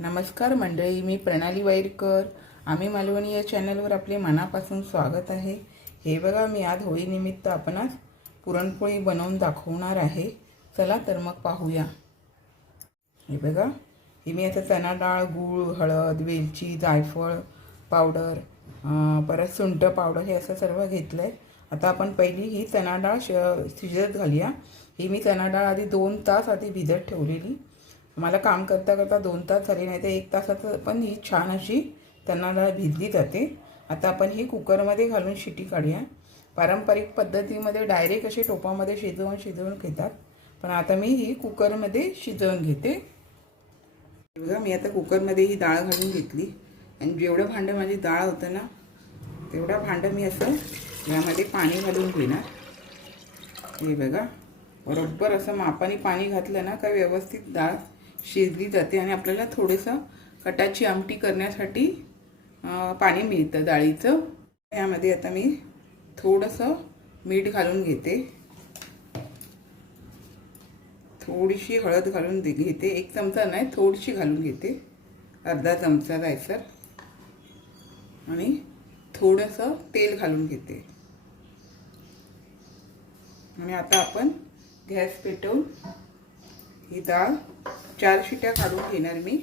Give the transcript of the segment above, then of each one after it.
नमस्कार मंडळी मी प्रणाली वाईरकर. आम्ही मालवणी या चॅनलवर आपले मनापासून स्वागत आहे. हे बघा मी आज होळीनिमित्त आपणास पुरणपोळी बनवून दाखवणार आहे. चला तर मग पाहूया. हे बघा हे मी आता चणा डाळ गूळ हळद वेलची जायफळ पावडर परत सुंठ पावडर हे असं सर्व घेतलं आहे आता आपण पहिली ही चणा डाळ श शिजत घालूया. ही मी चणा डाळ आधी दोन तास आधी भिजत ठेवलेली. मला काम करता करता दोन तास झाले नाही तर एक तासात पण ही छान अशी त्यांना डाळ भिजली जाते. आता आपण ही कुकरमध्ये घालून शिटी काढूया. पारंपरिक पद्धतीमध्ये डायरेक्ट असे टोपामध्ये शिजवून शिजवून घेतात. पण आता मी ही कुकरमध्ये शिजवून घेते. बघा मी आता कुकरमध्ये ही डाळ घालून घेतली. आणि जेवढं भांडं माझी डाळ होतं ना तेवढं भांडं मी असं यामध्ये पाणी घालून घेणार. हे बघा बरोबर असं मापाने पाणी घातलं ना का व्यवस्थित डाळ शिजली जाते आणि आपल्याला थोडंसं कटाची आमटी करण्यासाठी पाणी मिळतं डाळीचं. यामध्ये आता मी थोडंसं मीठ घालून घेते. थोडीशी हळद घालून दे घेते. एक चमचा नाही थोडीशी घालून घेते. अर्धा चमचा जायसर आणि थोडंसं तेल घालून घेते. आणि आता आपण गॅस पेटवून ही डाळ चार शिट्या काढून घेणार मी.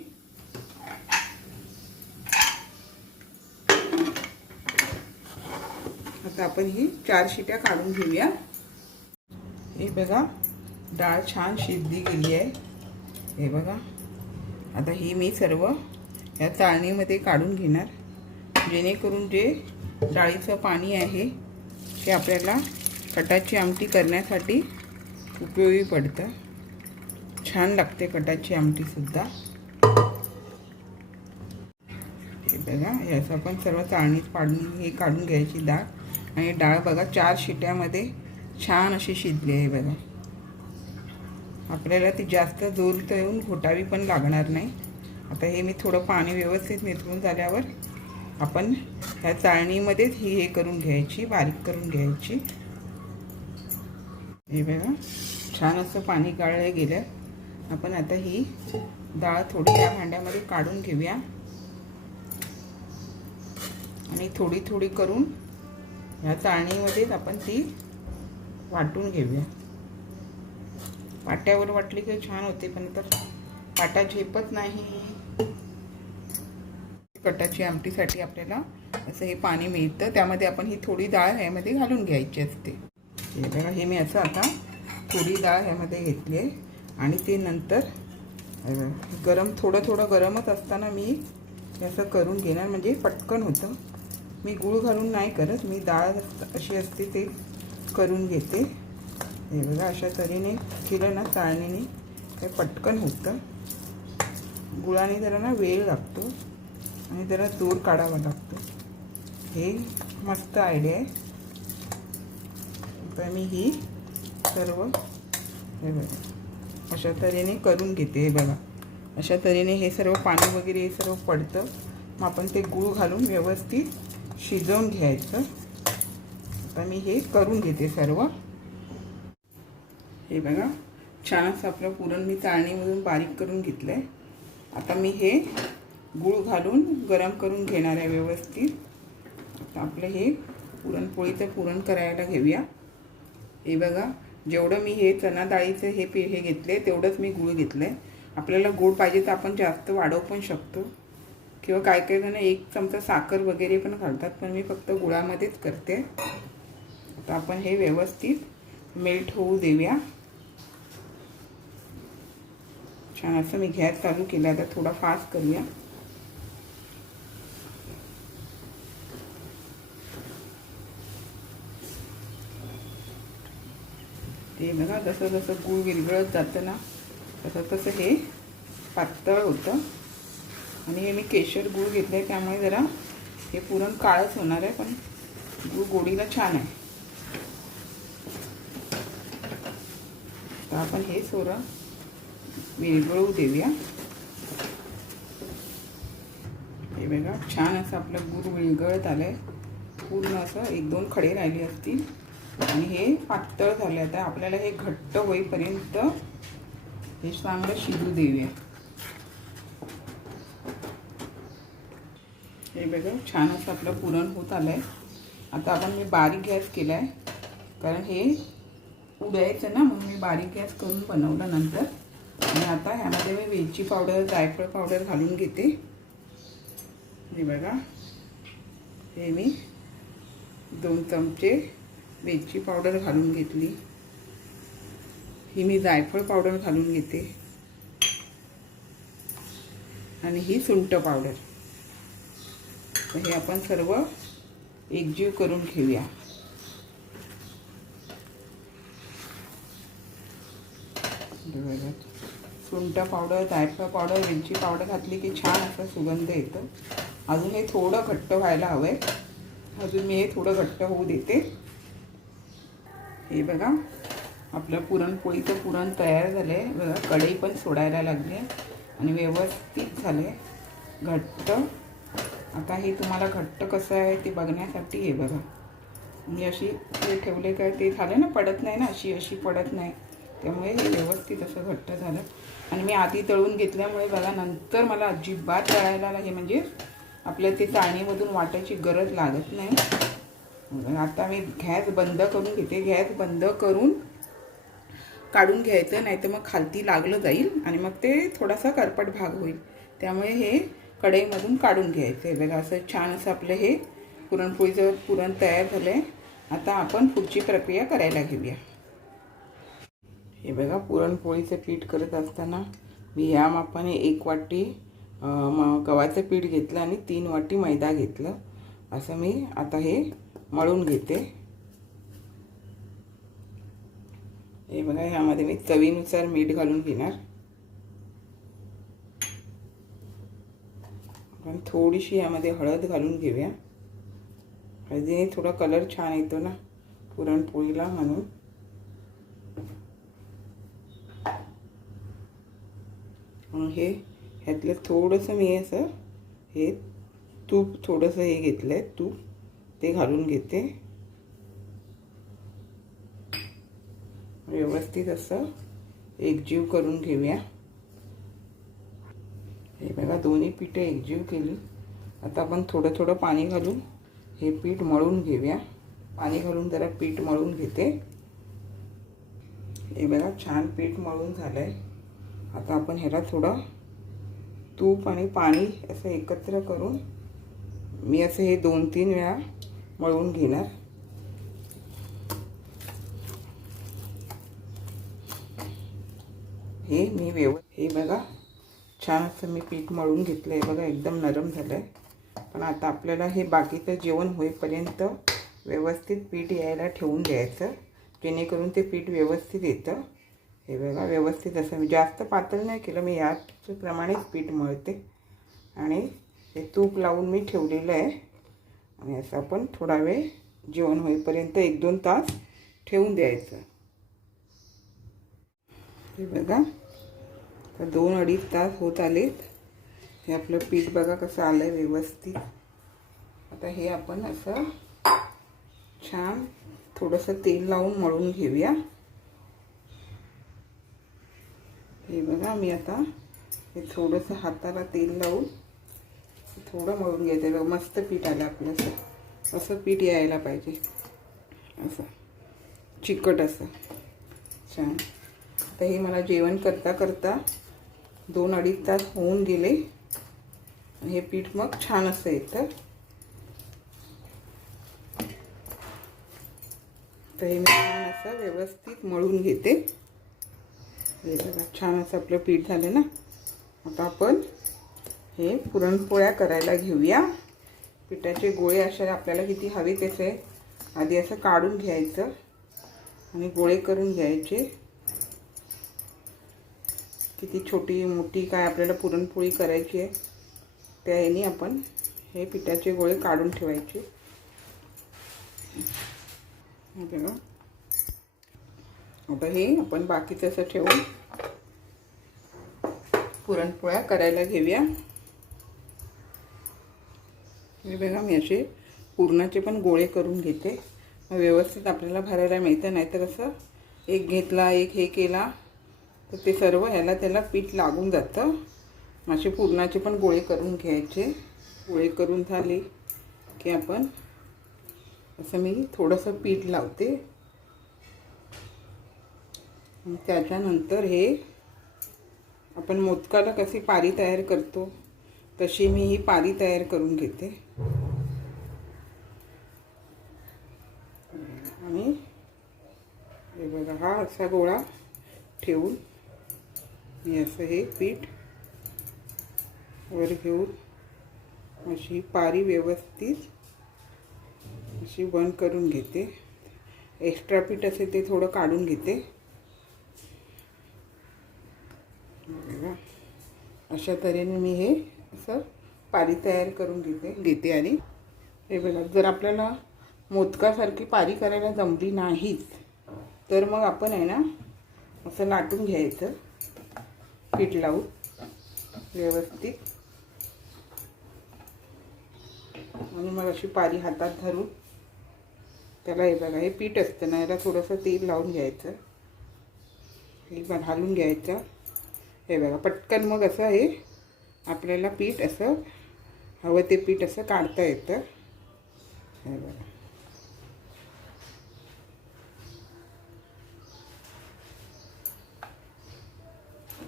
आता आपण ही चार शिट्या काढून घेऊया. हे बघा डाळ छान शिजली गेली आहे. हे बघा आता ही मी सर्व या चाळणीमध्ये काढून घेणार. जेणेकरून जे डाळीचं पाणी आहे ते आपल्याला कटाची आमटी करण्यासाठी उपयोगी पडतं. छान लागते कटाची आमटीसुद्धा हे बघा याचं आपण सर्व चाळणीत पाडून हे काढून घ्यायची डाळ. आणि डाळ बघा चार शिट्यामध्ये छान अशी शिजली आहे बघा. आपल्याला ती जास्त जोर तर येऊन घोटावी पण लागणार नाही. आता हे मी थोडं पाणी व्यवस्थित निथळून झाल्यावर आपण ह्या चाळणीमध्येच ही हे करून घ्यायची बारीक करून घ्यायची. हे बघा छान असं पाणी गाळलं गेलं. आपण आता ही डाळ थोडी या भांड्यामध्ये काढून घेऊया. आणि थोडी थोडी करून ह्या चाळणीमध्येच आपण ती वाटून घेऊया. पाट्यावर वाटली की छान होते पण तर पाटा झेपत नाही. कटाची आमटीसाठी आपल्याला असं हे पाणी मिळतं. त्यामध्ये आपण ही थोडी डाळ ह्यामध्ये घालून घ्यायची असते. हे बघा हे मी असं आता थोडी डाळ ह्यामध्ये घेतली आहे. आणि ते नंतर गरम थोडं थोडं गरमच असताना मी हे असं करून घेणार. म्हणजे पटकन होतं. मी गूळ घालून नाही करत. मी डाळ अशी असते ते करून घेते. हे बघा अशा तऱ्हेने केलं ना चाळणीने ते पटकन होतं. गुळाने जरा ना वेळ लागतो आणि जरा जोर काढावा लागतो. हे मस्त आयडिया आहे. तर मी ही सर्व हे बघा. अशा तऱ्हेने करून घेते हे बघा. अशा तऱ्हेने हे सर्व पाणी वगैरे हे सर्व पडतं. मग आपण ते गूळ घालून व्यवस्थित शिजवून घ्यायचं. आता मी हे करून घेते सर्व. हे बघा छान असं आपलं पुरण मी चाळणीमधून बारीक करून घेतलं आहे आता मी हे गूळ घालून गरम करून घेणार आहे व्यवस्थित. आता आपलं हे पुरणपोळीचं पुरण करायला घेऊया. हे बघा जेवढं मी हे चना डाळीचं हे पे हे घेतले तेवढंच मी गूळ घेतलं आहे आपल्याला गोड पाहिजे तर आपण जास्त वाढवू पण शकतो. किंवा काय काय जण एक चमचा साखर वगैरे पण घालतात पण मी फक्त गुळामध्येच करते. तर आपण हे व्यवस्थित मेल्ट होऊ देऊया. छान असं मी घ्यायला चालू केलं आता थोडा फास्ट करूया. ते बघा जसं जसं गूळ विरघळत जातं ना तसं तसं हे पातळ होतं. आणि हे मी केशर गूळ घेतलं आहे त्यामुळे जरा हे पुरण काळच होणार आहे पण गूळ गोडीला छान आहे. तर आपण हे सोरं विरघळू देऊया. हे बघा छान असं आपलं गूळ विरघळत आलं आहे पूर्ण असं एक दोन खडे राहिले असतील. आणि हे पातळ झाले आता आपल्याला हे घट्ट होईपर्यंत हे चांगलं शिजू देऊया. हे बघा छान असं आपलं पुरण होत आलं आहे आता आपण मी बारीक गॅस केला आहे कारण हे उडायचं ना म्हणून मी बारीक गॅस करून बनवलं नंतर. आणि आता ह्यामध्ये मी वेलची पावडर जायफळ पावडर घालून घेते. हे बघा. हे मी दोन चमचे वेलची पावडर घालून घेतली. ही मी जायफळ पावडर घालून घेते. आणि ही सुंट पावडर. तर हे आपण सर्व एकजीव करून घेऊया. सुंट सुंठ पावडर जायफळ पावडर वेलची पावडर घातली की छान असा सुगंध येतो. अजून हे थोडं घट्ट व्हायला हवं आहे अजून मी हे थोडं घट्ट होऊ देते. हे बघा. आपलं पुरणपोळीचं पुरण तयार झालं आहे बघा कढई पण सोडायला लागली आहे आणि व्यवस्थित झाले घट्ट. आता हे तुम्हाला घट्ट कसं आहे ते बघण्यासाठी हे बघा. मी अशी हे ठेवले काय ते झालं ना पडत नाही ना अशी अशी पडत नाही. त्यामुळे हे व्यवस्थित असं घट्ट झालं. आणि मी आधी तळून घेतल्यामुळे बघा नंतर मला अजिबात तळायला हे म्हणजे आपल्या ते चाळणीमधून वाटायची गरज लागत नाही. आता मी गॅस बंद करून घेते. गॅस बंद करून काढून घ्यायचं नाही तर मग खालती लागलं जाईल आणि मग ते थोडासा करपट भाग होईल. त्यामुळे हे कढईमधून काढून घ्यायचं आहे बघा असं छान असं आपलं हे पुरणपोळीचं पुरण तयार झालं आहे आता आपण पुढची प्रक्रिया करायला घेऊया. हे बघा पुरणपोळीचं पीठ करत असताना मी ह्या मापाने एक वाटी गव्हाचं पीठ घेतलं आणि तीन वाटी मैदा घेतलं. असं मी आता हे मळून घेते. हे बघा ह्यामध्ये मी चवीनुसार मीठ घालून घेणार. आपण थोडीशी यामध्ये हळद घालून घेऊया. हळदीने थोडा कलर छान येतो ना पुरणपोळीला म्हणून. म्हणून हे ह्यातलं थोडंसं मी असं हे तूप थोडंसं हे घेतलं आहे तूप. ते घालून घेते. व्यवस्थित असं एकजीव करून घेऊया. हे बघा दोन्ही पिठं एकजीव केली. आता आपण थोडं थोडं पाणी घालून हे पीठ मळून घेऊया. पाणी घालून जरा पीठ मळून घेते. हे बघा छान पीठ मळून झालं आहे आता आपण ह्याला थोडं तूप आणि पाणी असं एकत्र करून मी असं हे दोन तीन वेळा मळून घेणार हे मी व्यव हे बघा छान असं मी पीठ मळून घेतलं आहे बघा एकदम नरम झालं आहे पण आता आपल्याला हे बाकीचं जेवण होईपर्यंत व्यवस्थित पीठ यायला ठेवून द्यायचं. जेणेकरून ते पीठ व्यवस्थित येतं. हे बघा व्यवस्थित असं. मी जास्त पातळ नाही केलं मी याप्रमाणेच पीठ मळते. आणि हे तूप लावून मी ठेवलेलं आहे. आणि असं आपण थोडा वेळ जेवण होईपर्यंत एक दोन तास ठेवून द्यायचं. हे बघा तर दोन अडीच तास होत आलेत. हे आपलं पीठ बघा कसं आलं आहे व्यवस्थित. आता हे आपण असं छान थोडंसं तेल लावून मळून घेऊया. हे बघा मी आता हे थोडंसं हाताला तेल लावून थोडं मळून घ्यायचं बघा मस्त पीठ आलं आपलं असं असं पीठ यायला पाहिजे. असं. चिकट असं. छान. तर हे मला जेवण करता करता दोन अडीच तास होऊन गेले. हे पीठ मग छान असं येतं. तर हे मी छान असं व्यवस्थित मळून घेते. हे बघा छान असं आपलं पीठ झालं ना. आता आपण हे पुरणपोळ्या करायला घेऊया. पिठाचे गोळे अशा आपल्याला किती हवे त्याचे आधी असं काढून घ्यायचं आणि गोळे करून घ्यायचे. किती छोटी मोठी काय आपल्याला पुरणपोळी करायची आहे त्या ह्याने आपण हे पिठाचे गोळे काढून ठेवायचे. बघा. आता हे आपण बाकीचं असं ठेवून पुरणपोळ्या करायला घेऊया. हे बघा मी असे पुरणाचे पण गोळे करून घेते. व्यवस्थित आपल्याला भरायला मिळतं नाही तर कसं एक घेतला एक हे केला तर ते सर्व ह्याला त्याला पीठ लागून जातं. असे पुरणाचे पण गोळे करून घ्यायचे. गोळे करून झाले की आपण असं मी थोडंसं पीठ लावते. त्याच्यानंतर हे आपण मोदकाला कशी पारी तयार करतो तशी मी ही पारी तयार करून घेते. आणि हे बघा हा असा गोळा ठेवून मी असं हे पीठ वर घेऊन अशी पारी व्यवस्थित अशी बंद करून घेते. एक्स्ट्रा पीठ असेल ते थोडं काढून घेते. अशा तऱ्हेने मी हे असं पारी तयार करून घेते घेते आणि हे बघा जर आपल्याला मोदकासारखी पारी करायला जमली नाहीच तर मग आपण आहे ना असं लाटून घ्यायचं. पीठ लावून. व्यवस्थित. आणि मग अशी पारी हातात धरून. त्याला हे बघा हे पीठ असतं ना याला थोडंसं तेल लावून घ्यायचं. हे बघ हालून घ्यायचं. हे बघा पटकन मग असं हे आपल्याला पीठ असं हवं ते पीठ असं काढता येतं. हे बघा.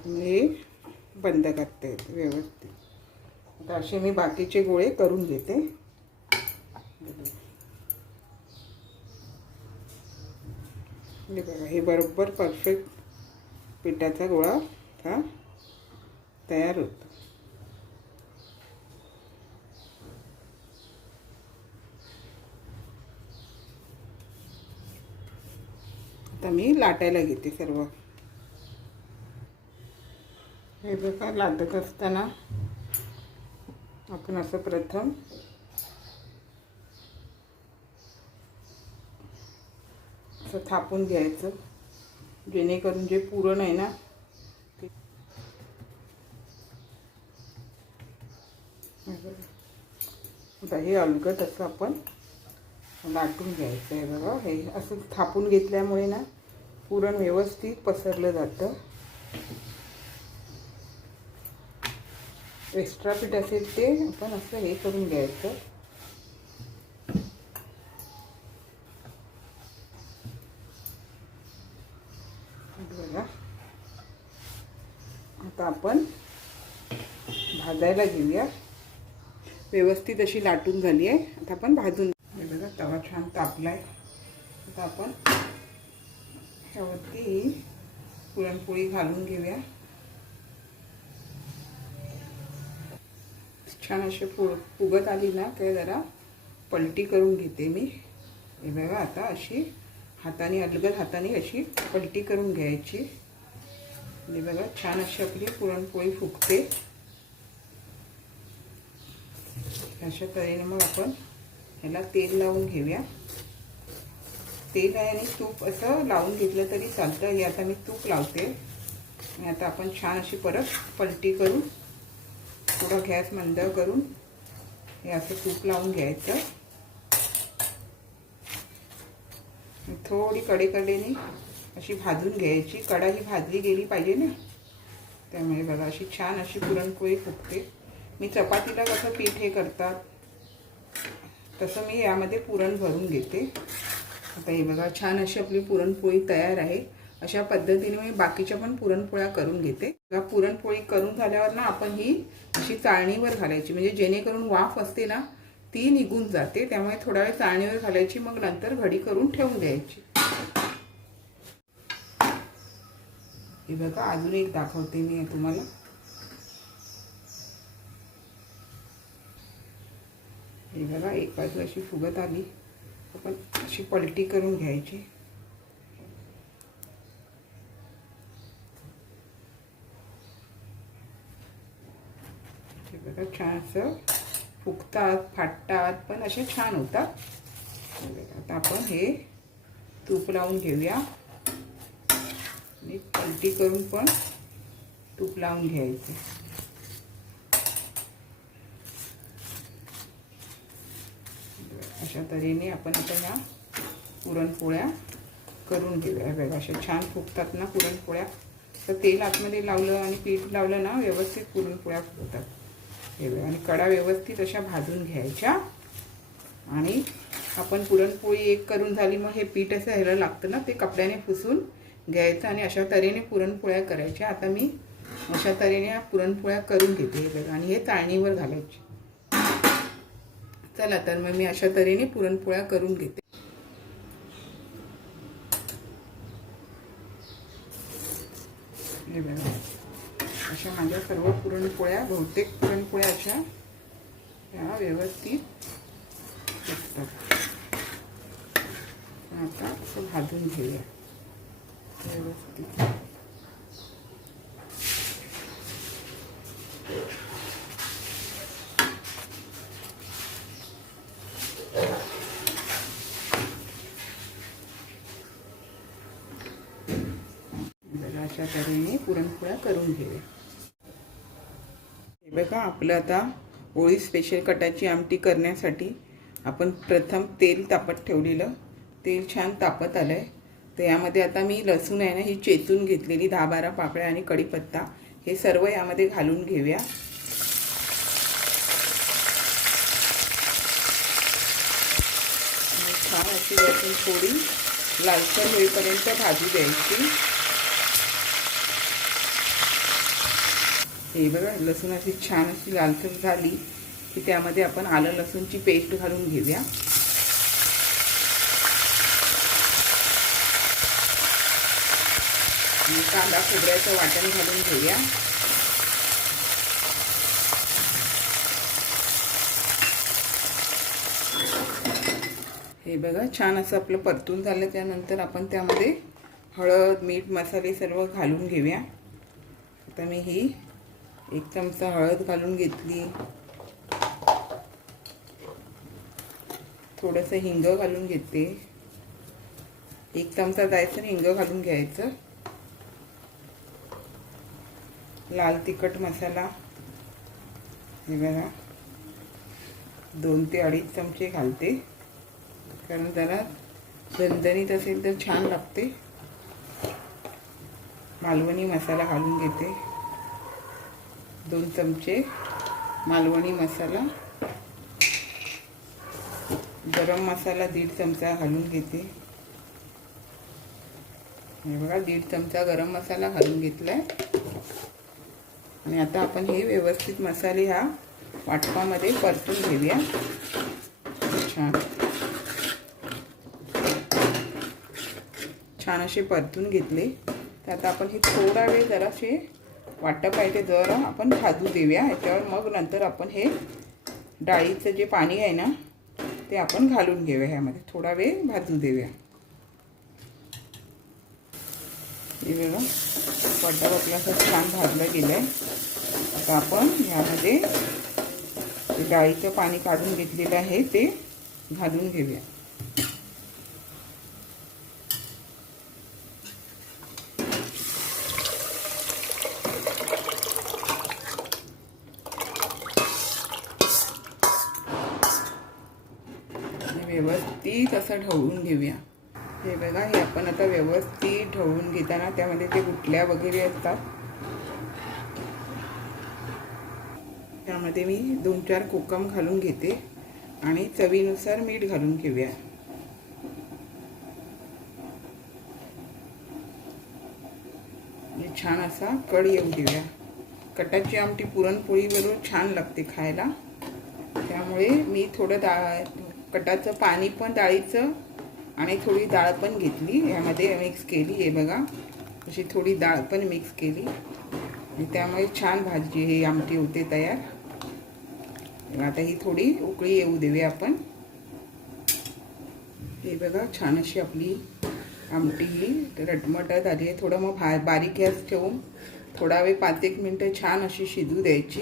हे बंद करता येते व्यवस्थित. आता असे मी बाकीचे गोळे करून घेते. हे बघा हे बरोबर परफेक्ट पिठाचा गोळा हा तयार होतो. आता मी लाटायला घेते सर्व. हे बघा लादत असताना आपण असं प्रथम असं थापून घ्यायचं जेणेकरून जे पुरण आहे ना ते आता हे अलगत असं आपण लाटून घ्यायचं आहे बघा. हे असं थापून घेतल्यामुळे ना पुरण व्यवस्थित पसरलं जातं. एक्स्ट्रा पीठ असेल ते आपण असं हे करून घ्यायचं. बघा. आता आपण भाजायला घेऊया. व्यवस्थित अशी लाटून झाली आहे. आता आपण भाजून बघा तवा छान तापला आहे आता आपण त्यावरती पुरणपोळी घालून घेऊया. छान असे फु फुगत आली ना काय जरा पलटी करून घेते मी. हे बघा आता अशी हाताने अलगद हाताने अशी पलटी करून घ्यायची. हे बघा छान अशी आपली पुरणपोळी फुगते. अशा तऱ्हेने मग आपण ह्याला तेल लावून घेऊया. तेल आहे आणि तूप असं लावून घेतलं तरी चालतं. हे आता मी तूप लावते. आणि आता आपण छान अशी परत पलटी करून थोडं गॅस मंद करून हे असं तूप लावून घ्यायचं. थोडी कडेकडेने अशी भाजून घ्यायची. कडा ही भाजली गेली पाहिजे ना. त्यामुळे बघा अशी छान अशी पुरणपोळी फुगते. मी चपातीला कसं पीठ हे करतात तसं मी यामध्ये पुरण भरून घेते. आता हे बघा छान अशी आपली पुरणपोळी तयार आहे. अशा पद्धतीने मी बाकीच्या पण पुरणपोळ्या करून घेते. पुरणपोळी करून झाल्यावर ना आपण ही अशी चाळणीवर घालायची. म्हणजे जेणेकरून वाफ असते ना ती निघून जाते. त्यामुळे थोडा वेळ चाळणीवर घालायची मग नंतर घडी करून ठेवून द्यायची. हे बघा अजून एक दाखवते मी तुम्हाला. हे बघा एक बाजू अशी फुगत आली. आपण अशी पलटी करून घ्यायची हे बघा छान असं फुगतात फाटतात पण असे छान होतात. आता आपण हे तूप लावून घेऊया. आणि पलटी करून पण तूप लावून घ्यायचे. अशा तऱ्हेने आपण आता ह्या पुरणपोळ्या करून घेऊया. बघा अशा छान फुगतात ना पुरणपोळ्या. तर तेल आतमध्ये लावलं आणि पीठ लावलं ना व्यवस्थित पुरणपोळ्या फुगतात. हे आणि कडा व्यवस्थित अशा भाजून घ्यायच्या. आणि आपण पुरणपोळी एक करून झाली मग हे पीठ असं ह्याला लागतं ना ते कपड्याने पुसून घ्यायचं आणि अशा तऱ्हेने पुरणपोळ्या करायच्या. आता मी अशा तऱ्हेने पुरणपोळ्या करून घेते हे बघा. आणि हे चाळणीवर घालायचे. चला तर मग मी अशा तऱ्हेने पुरणपोळ्या करून घेते. हे बघा. अशा माझ्या सर्व पुरणपोळ्या बहुतेक पुरणपोळ्या अशा ह्या व्यवस्थित असतात आता असं भाजून घेऊया. व्यवस्थित. अशा तऱ्हेने पुरणपोळ्या करून घेऊया. बघा आपलं आता ओळी स्पेशल कटाची आमटी करण्यासाठी आपण प्रथम तेल तापत ठेवलेलं. तेल छान तापत आलं आहे तर यामध्ये आता मी लसूण आहे ना ही चेचून घेतलेली दहा बारा पाकळ्या आणि कढीपत्ता. हे सर्व यामध्ये घालून घेऊया. छान अशी लसूण थोडी लालसर होईपर्यंत भाजी द्यायची. हे बघा लसूण अशी छान अशी लालसर झाली की त्यामध्ये आपण आलं लसूणची पेस्ट घालून घेऊया. कांदा खोबऱ्याचं वाटण घालून घेऊया. हे बघा छान असं आपलं परतून झालं. त्यानंतर आपण त्यामध्ये हळद मीठ मसाले सर्व घालून घेऊया. आता मी ही एक चमचा हळद घालून घेतली. थोडंसं हिंग घालून घेते. एक चमचा जायचं हिंग घालून घ्यायचं. लाल तिखट मसाला. हे बघा. दोन ते अडीच चमचे घालते. कारण जरा दणदणीत असेल तर छान लागते. मालवणी मसाला घालून घेते. दोन चमचे मालवणी मसाला. गरम मसाला दीड चमचा घालून घेते. हे बघा दीड चमचा गरम मसाला घालून घेतलाय. आणि आता आपण हे व्यवस्थित मसाले ह्या वाटपामध्ये परतून घेऊया. छान. छान असे परतून घेतले. तर आता आपण हे थोडा वेळ जरासे वाटप आहे ते जरा आपण भाजू देऊया. ह्याच्यावर मग नंतर आपण हे डाळीचं जे पाणी आहे ना ते आपण घालून घेऊया ह्यामध्ये. थोडा वेळ भाजू देऊया. हे बघा वाटप आपला असं छान भाजलं गेलं आहे आता आपण ह्यामध्ये डाळीचं पाणी काढून घेतलेलं आहे ते घालून घेऊया. व्यवस्थित असं ढवळून घेऊया. हे बघा हे आपण आता व्यवस्थित ढवळून घेताना त्यामध्ये ते गुटल्या वगैरे असतात. त्यामध्ये मी दोन चार कोकम घालून घेते आणि चवीनुसार मीठ घालून घेऊया. छान असा कड येऊ देऊया. कटाची आमटी पुरणपोळीबरोबर छान लागते खायला. त्यामुळे मी थोडं डाळ कटाचं पाणी पण डाळीचं आणि थोडी डाळ पण घेतली. ह्यामध्ये मिक्स केली हे बघा. अशी थोडी डाळ पण मिक्स केली. आणि त्यामुळे छान भाजी हे आमटी होते तयार. आता ही थोडी उकळी येऊ देऊया आपण. हे बघा छान अशी आपली आमटी ही रटमटत आली आहे. थोडं मग भा बारीक गॅस ठेवून थोडा वेळ पाच एक मिनटं छान अशी शिजू द्यायची.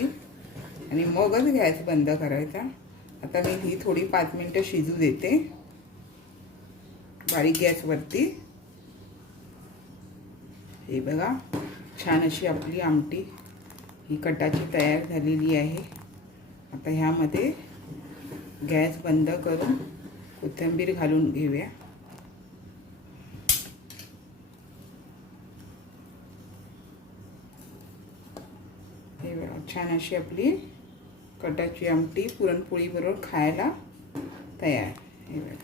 आणि मगच गॅस बंद करायचा. आता मी ही थोडी पाच मिनटं शिजू देते. बारीक गॅसवरती हे बघा छान अशी आपली आमटी ही कटाची तयार झालेली आहे. आता ह्यामध्ये गॅस बंद करून कोथिंबीर घालून घेऊया. हे बघा छान अशी आपली कटाची आमटी पुरणपोळीबरोबर खायला तयार. हे बघा.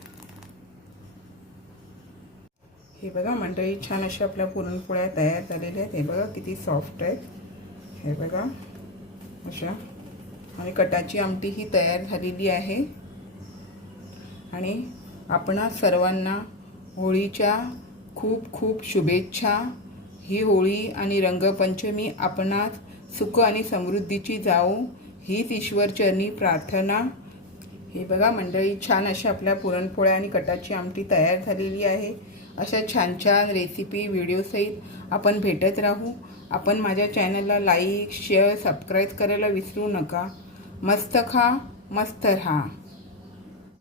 हे बघा मंडळी छान अशा आपल्या पुरणपोळ्या तयार झालेल्या आहेत. हे बघा किती सॉफ्ट आहेत. हे बघा अशा. आणि कटाची आमटी ही तयार झालेली आहे. आणि आपणा सर्वांना होळीच्या खूप खूप शुभेच्छा. ही होळी आणि रंगपंचमी आपणास सुख आणि समृद्धीची जाऊ हीच ईश्वरचरणी प्रार्थना. हे बघा मंडळी छान अशा आपल्या पुरणपोळ्या आणि कटाची आमटी तयार झालेली आहे. अशा छान छान रेसिपी व्हिडिओसहित आपण भेटत राहू. आपण माझ्या चॅनलला लाईक शेअर सबस्क्राईब करायला विसरू नका. मस्त खा मस्त राहा.